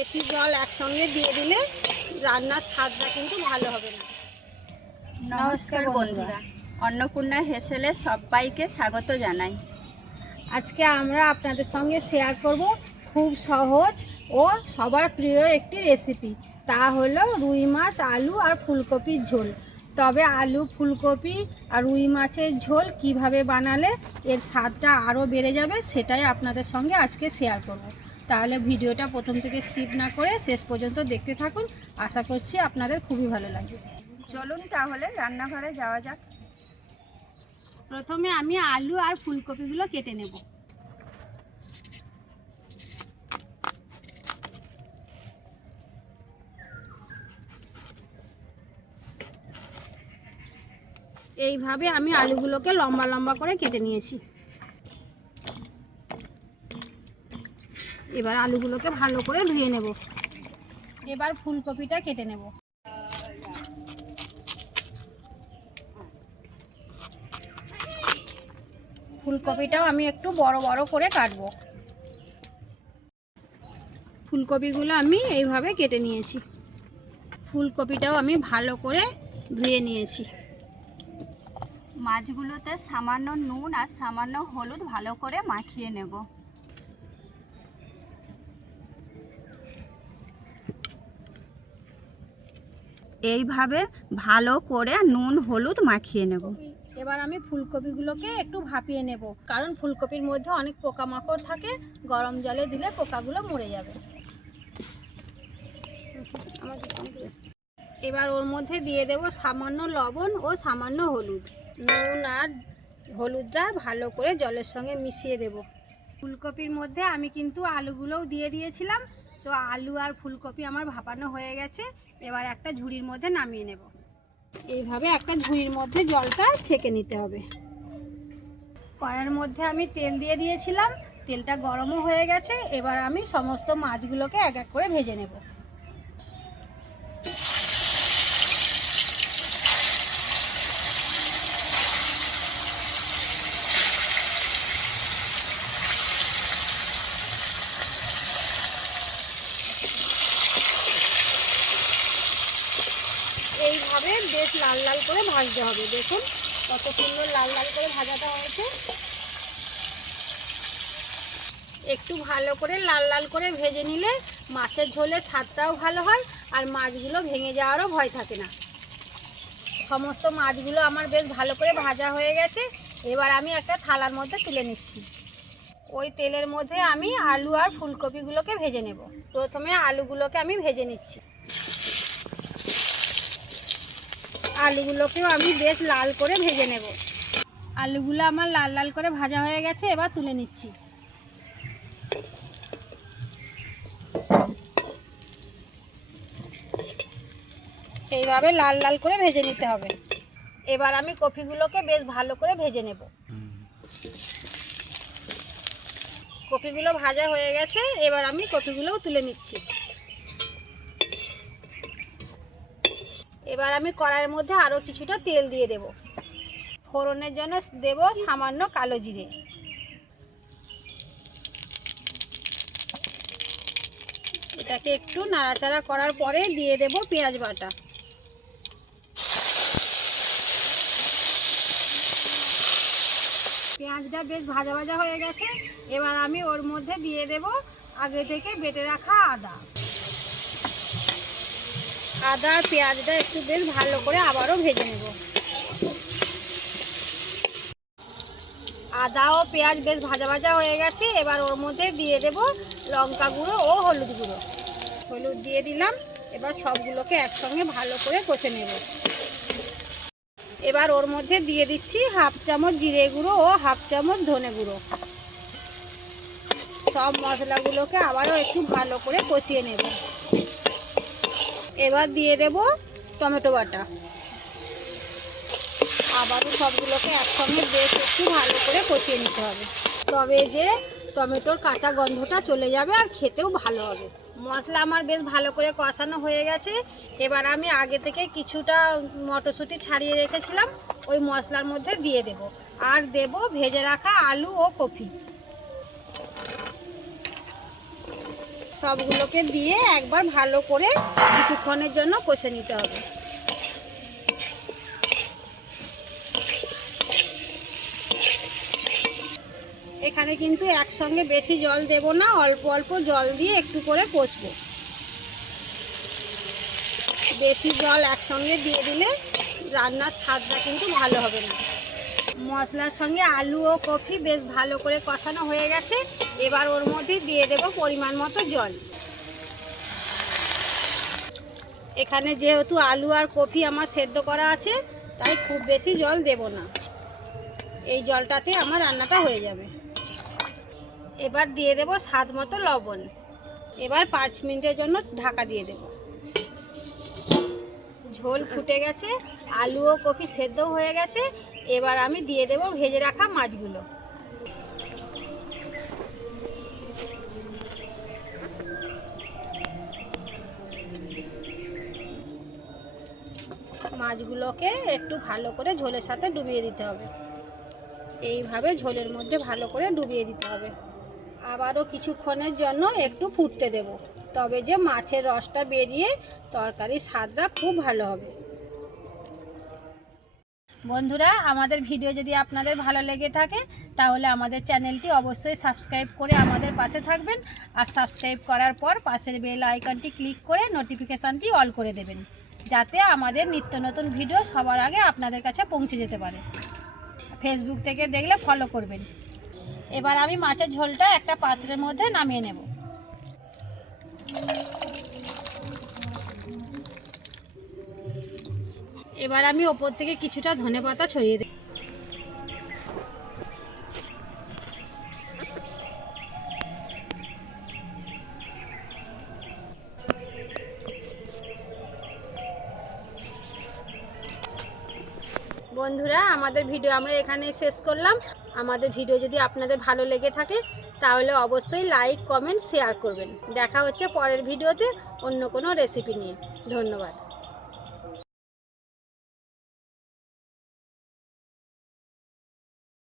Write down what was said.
বেশি জল একসঙ্গে দিয়ে দিলে রান্নার স্বাদটা কিন্তু ভালো হবে না। নমস্কার বন্ধুরা, অন্নপূর্ণা হেসেলে সবাইকে স্বাগত জানাই। আজকে আমরা আপনাদের সঙ্গে শেয়ার করব খুব সহজ ও সবার প্রিয় একটি রেসিপি, তা হলো রুই মাছ, আলু আর ফুলকপির ঝোল। তবে আলু, ফুলকপি আর রুই মাছের ঝোল কিভাবে বানালে এর স্বাদটা আরও বেড়ে যাবে সেটাই আপনাদের সঙ্গে আজকে শেয়ার করব। তাহলে ভিডিওটা প্রথম থেকে স্কিপ না করে শেষ পর্যন্ত দেখতে থাকুন, আশা করছি আপনাদের খুবই ভালো লাগবে। চলুন তাহলে রান্নাঘরে যাওয়া যাক। প্রথমে আমি আলু আর ফুলকপিগুলো কেটে নেব। এইভাবে আমি আলুগুলোকে লম্বা লম্বা করে কেটে নিয়েছি। এবার আলুগুলোকে ভালো করে ধুয়ে নেব। এবার ফুলকপিটা কেটে নেব। ফুলকপিটাও আমি একটু বড় বড় করে কাটবো। ফুলকপিগুলো আমি এইভাবে কেটে নিয়েছি। ফুলকপিটাও আমি ভালো করে ধুয়ে নিয়েছি। মাছগুলোতে সামান্য নুন আর সামান্য হলুদ ভালো করে মাখিয়ে নেব। এইভাবে ভালো করে নুন হলুদ মাখিয়ে নেব। এবার আমি ফুলকপিগুলোকে একটু ভাপিয়ে নেব, কারণ ফুলকপির মধ্যে অনেক পোকামাকড় থাকে, গরম জলে দিলে পোকাগুলো মরে যাবে। এবার ওর মধ্যে দিয়ে দেব সামান্য লবণ ও সামান্য হলুদ। নুন আর হলুদটা ভালো করে জলের সঙ্গে মিশিয়ে দেব। ফুলকপির মধ্যে আমি কিন্তু আলুগুলোও দিয়ে দিয়েছিলাম। তো আলু আর ফুলকপি আমার ভাপানো হয়ে গেছে। এবার একটা ঝুড়ির মধ্যে নামিয়ে নেব। এইভাবে একটা ঝুড়ির মধ্যে জলটা ছেঁকে নিতে হবে। কড়াইয়ের মধ্যে আমি তেল দিয়ে দিয়েছিলাম, তেলটা গরমও হয়ে গেছে। এবার আমি সমস্ত মাছগুলোকে এক এক করে ভেজে নেব। এইভাবে বেশ লাল লাল করে ভাজতে হবে। দেখুন কত সুন্দর লাল লাল করে ভাজাটা হয়েছে। একটু ভালো করে লাল লাল করে ভেজে নিলে মাছের ঝোলের স্বাদটাও ভালো হয় আর মাছগুলো ভেঙে যাওয়ারও ভয় থাকে না। সমস্ত মাছগুলো আমার বেশ ভালো করে ভাজা হয়ে গেছে। এবার আমি একটা থালার মধ্যে তুলে নিচ্ছি। ওই তেলের মধ্যে আমি আলু আর ফুলকপিগুলোকে ভেজে নেব। প্রথমে আলুগুলোকে আমি ভেজে নিচ্ছি। আলুগুলোকেও আমি বেশ লাল করে ভেজে নেব। আলুগুলো আমার লাল লাল করে ভাজা হয়ে গেছে, এবার তুলে নিচ্ছি। এইভাবে লাল লাল করে ভেজে নিতে হবে। এবার আমি কপিগুলোকে বেশ ভালো করে ভেজে নেব। কপিগুলো ভাজা হয়ে গেছে, এবার আমি কপিগুলোও তুলে নিচ্ছি। এবার আমি কড়াইয়ের মধ্যে আরও কিছুটা তেল দিয়ে দেব। ফোড়নের জন্য দেব সামান্য কালো জিরে। এটাকে একটু নাড়াচাড়া করার পরে দিয়ে দেব পেঁয়াজ বাটা। পেঁয়াজটা বেশ ভাজা ভাজা হয়ে গেছে। এবার আমি ওর মধ্যে দিয়ে দেব আগে থেকে বেটে রাখা আদা। আদা আর পেঁয়াজটা একটু বেশ ভালো করে আবারও ভেজে নেব। আদা ও পেঁয়াজ বেশ ভাজা ভাজা হয়ে গেছে। এবার ওর মধ্যে দিয়ে দেব লঙ্কা গুঁড়ো ও হলুদ গুঁড়ো। হলুদ দিয়ে দিলাম। এবার সবগুলোকে একসঙ্গে ভালো করে কষে নেব। এবার ওর মধ্যে দিয়ে দিচ্ছি হাফ চামচ জিরে গুঁড়ো ও হাফ চামচ ধনে গুঁড়ো। সব মশলাগুলোকে আবারও একটু ভালো করে কষিয়ে নেব। এবার দিয়ে দেব টমেটো বাটা। আবারও সবগুলোকে একসঙ্গে বেশ একটু ভালো করে কষিয়ে নিতে হবে। তবে যে টমেটোর কাঁচা গন্ধটা চলে যাবে আর খেতেও ভালো হবে। মশলা আমার বেশ ভালো করে কষানো হয়ে গেছে। এবার আমি আগে থেকে কিছুটা মটরশুঁটি ছাড়িয়ে রেখেছিলাম, ওই মশলার মধ্যে দিয়ে দেব। আর দেব ভেজে রাখা আলু ও কপি। সবগুলোকে দিয়ে একবার ভালো করে কিছুক্ষণের জন্য কষে নিতে হবে। এখানে কিন্তু একসঙ্গে বেশি জল দেব না, অল্প অল্প জল দিয়ে একটু করে কষবো। বেশি জল একসঙ্গে দিয়ে দিলে রান্নার স্বাদটা কিন্তু ভালো হবে না। মশলার সঙ্গে আলু ও কফি বেশ ভালো করে কষানো হয়ে গেছে। এবার ওর মধ্যে দিয়ে দেব পরিমাণ মতো জল। এখানে যেহেতু আলু আর কফি আমার সেদ্ধ করা আছে, তাই খুব বেশি জল দেব না, এই জলটাতে আমার রান্নাটা হয়ে যাবে। এবার দিয়ে দেব স্বাদ মতো লবণ। এবার 5 মিনিটের জন্য ঢাকা দিয়ে দেব। ঝোল ফুটে গেছে, আলু ও কফি সেদ্ধ হয়ে গেছে। এবার আমি দিয়ে দেব ভেজে রাখা মাছগুলো। মাছগুলোকে একটু ভালো করে ঝোলের সাথে ডুবিয়ে দিতে হবে। এইভাবে ঝোলের মধ্যে ভালো করে ডুবিয়ে দিতে হবে। আবারও কিছুক্ষণের জন্য একটু ফুটতে দেব, তবে যে মাছের রসটা বেরিয়ে তরকারির স্বাদটা খুব ভালো হবে। বন্ধুরা, আমাদের ভিডিও যদি আপনাদের ভালো লেগে থাকে তাহলে আমাদের চ্যানেলটি অবশ্যই সাবস্ক্রাইব করে আমাদের পাশে থাকবেন। আর সাবস্ক্রাইব করার পর পাশের বেল আইকনটি ক্লিক করে নোটিফিকেশানটি অল করে দেবেন, যাতে আমাদের নিত্য নতুন ভিডিও সবার আগে আপনাদের কাছে পৌঁছে যেতে পারে। ফেসবুক থেকে দেখলে ফলো করবেন। এবার আমি মাছের ঝোলটা একটা পাত্রের মধ্যে নামিয়ে নেব। এবার আমি ওপর থেকে কিছুটা ধনেপাতা ছড়িয়ে দেব। বন্ধুরা, আমাদের ভিডিও আমরা এখানে শেষ করলাম। আমাদের ভিডিও যদি আপনাদের ভালো লেগে থাকে তাহলে অবশ্যই লাইক, কমেন্ট, শেয়ার করবেন। দেখা হচ্ছে পরের ভিডিওতে অন্য কোনো রেসিপি নিয়ে। ধন্যবাদ।